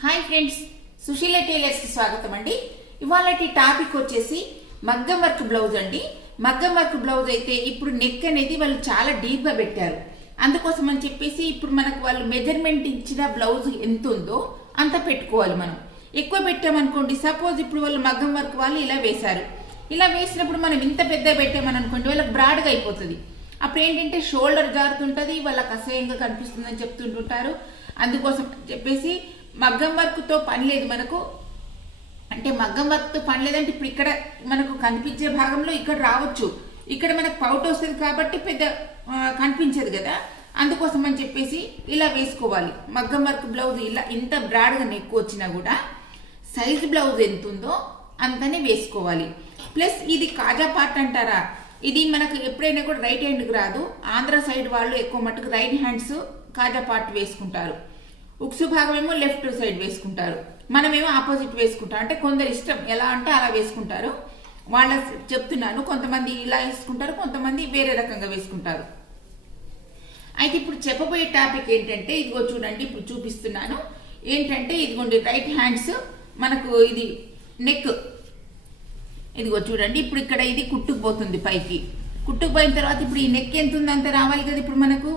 Hi friends, Susheela tailors కి స్వాగతం అండి. ఇవాళటి టాపిక్ వచ్చేసి మగ్గం వర్క్ బ్లౌజ్ అండి. మగ్గం వర్క్ బ్లౌజ్ అయితే ఇప్పుడు నెక్ అనేది వాళ్ళు చాలా డీప్ గా పెట్టారు. అందుకోసం అని చెప్పేసి ఇప్పుడు మనకు వాళ్ళు మెజర్మెంట్ ఇచ్చిన బ్లౌజ్ ఎంత ఉందో అంత పెట్టుకోవాలి. మనం ఎక్కువ పెట్టామనుకోండి, సపోజ్ ఇప్పుడు వాళ్ళు మగ్గం వర్క్ వాళ్ళు ఇలా వేశారు, ఇలా వేసినప్పుడు మనం ఇంత పెద్ద పెట్టామనుకోండి వాళ్ళకి బ్రాడ్గా అయిపోతుంది. అప్పుడు ఏంటంటే షోల్డర్ జారుతుంటుంది, వాళ్ళకి అసహ్యంగా కనిపిస్తుందని చెప్తుంటుంటారు. అందుకోసం చెప్పేసి మగ్గం వర్క్ తో పని లేదు మనకు. అంటే మగ్గం వర్క్ తో పని లేదంటే ఇప్పుడు ఇక్కడ మనకు కనిపించే భాగంలో ఇక్కడ రావచ్చు, ఇక్కడ మనకు పౌట్ వస్తుంది కాబట్టి పెద్ద కనిపించదు కదా. అందుకోసం అని చెప్పేసి ఇలా వేసుకోవాలి. మగ్గం వర్క్ బ్లౌజ్ ఇలా ఇంత బ్రాడ్గా నెక్ వచ్చినా కూడా సైజ్ బ్లౌజ్ ఎంత ఉందో అంతనే వేసుకోవాలి. ప్లస్ ఇది కాజా పార్ట్ అంటారా, ఇది మనకు ఎప్పుడైనా కూడా రైట్ హ్యాండ్కి రాదు. ఆంధ్ర సైడ్ వాళ్ళు ఎక్కువ మటుకు రైట్ హ్యాండ్స్ కాజా పార్ట్ వేసుకుంటారు, ఉక్సు భాగం ఏమో లెఫ్ట్ సైడ్ వేసుకుంటారు, మనమేమో ఆపోజిట్ వేసుకుంటాం. అంటే కొందరు ఇష్టం ఎలా అంటే అలా వేసుకుంటారు. వాళ్ళ చెప్తున్నాను, కొంతమంది ఇలా వేసుకుంటారు, కొంతమంది వేరే రకంగా వేసుకుంటారు. అయితే ఇప్పుడు చెప్పబోయే టాపిక్ ఏంటంటే ఇదిగో చూడండి, ఇప్పుడు చూపిస్తున్నాను. ఏంటంటే ఇదిగోండి రైట్ హ్యాండ్స్ మనకు ఇది నెక్, ఇదిగో చూడండి. ఇప్పుడు ఇక్కడ ఇది కుట్టుకుపోతుంది పైకి, కుట్టుకుపోయిన తర్వాత ఇప్పుడు ఈ నెక్ ఎంత ఉంది అంత రావాలి కదా. ఇప్పుడు మనకు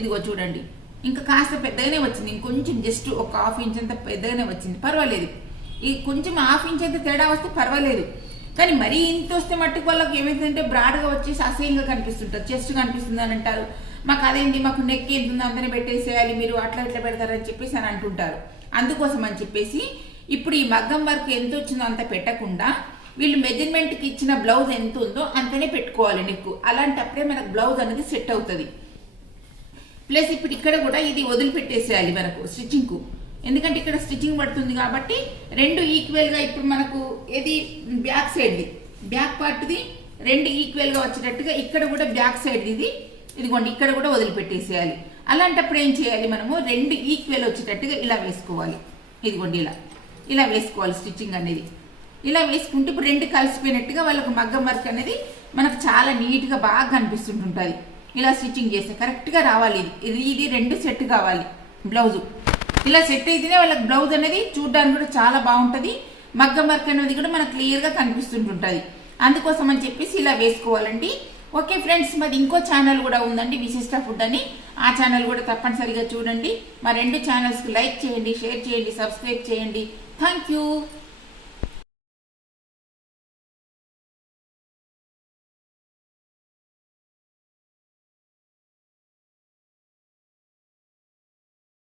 ఇదిగో చూడండి ఇంకా కాస్త పెద్దగానే వచ్చింది, ఇంకొంచెం జస్ట్ ఒక హాఫ్ ఇంచ్ అంత పెద్దగానే వచ్చింది, పర్వాలేదు. ఈ కొంచెం హాఫ్ ఇంచ్ అంత తేడా వస్తే పర్వాలేదు, కానీ మరీ ఇంత వస్తే మట్టుకు వాళ్ళకి ఏమైందంటే బ్రాడ్గా వచ్చేసి అసహ్యంగా కనిపిస్తుంటారు, చెస్ట్ కనిపిస్తుంది అని అంటారు. మాకు అదేంటి, మాకు నెక్ ఎంత ఉందో అంతనే పెట్టేసేయాలి, మీరు అట్లా ఇట్లా పెడతారని చెప్పేసి అని అంటుంటారు. అందుకోసం అని చెప్పేసి ఇప్పుడు ఈ మగ్గం వర్క్ ఎంత వచ్చిందో అంత పెట్టకుండా వీళ్ళు మెజర్మెంట్కి ఇచ్చిన బ్లౌజ్ ఎంత ఉందో అంతనే పెట్టుకోవాలి నెక్. అలాంటప్పుడే మనకు బ్లౌజ్ అనేది సెట్ అవుతుంది. ప్లస్ ఇప్పుడు ఇక్కడ కూడా ఇది వదిలిపెట్టేసేయాలి మనకు స్టిచ్చింగ్కు, ఎందుకంటే ఇక్కడ స్టిచ్చింగ్ పడుతుంది కాబట్టి రెండు ఈక్వల్గా ఇప్పుడు మనకు ఏది బ్యాక్ సైడ్ది బ్యాక్ పార్ట్ది రెండు ఈక్వల్గా వచ్చేటట్టుగా ఇక్కడ కూడా బ్యాక్ సైడ్ది ఇదిగోండి ఇక్కడ కూడా వదిలిపెట్టేసేయాలి. అలాంటప్పుడు ఏం చేయాలి, మనము రెండు ఈక్వల్ వచ్చేటట్టుగా ఇలా వేసుకోవాలి. ఇదిగోండి ఇలా వేసుకోవాలి స్టిచ్చింగ్ అనేది. ఇలా వేసుకుంటే ఇప్పుడు రెండు కలిసిపోయినట్టుగా వాళ్ళకు మగ్గం వర్క్ అనేది మనకు చాలా నీట్గా బాగా కనిపిస్తుంటుంది. ఇలా స్టిచ్చింగ్ చేస్తే కరెక్ట్గా రావాలి. ఇది రెండు సెట్ కావాలి బ్లౌజు. ఇలా సెట్ అయితేనే వాళ్ళకి బ్లౌజ్ అనేది చూడడానికి కూడా చాలా బాగుంటుంది, మగ్గం వర్క్ అనేది కూడా మనకు క్లియర్గా కనిపిస్తుంటుంది. అందుకోసం అని చెప్పేసి ఇలా వేసుకోవాలండి. ఓకే ఫ్రెండ్స్, మరి ఇంకో ఛానల్ కూడా ఉందండి, విశిష్ట ఫుడ్ అని. ఆ ఛానల్ కూడా తప్పనిసరిగా చూడండి. మా రెండు ఛానల్స్కి లైక్ చేయండి, షేర్ చేయండి, సబ్స్క్రైబ్ చేయండి. Thank you.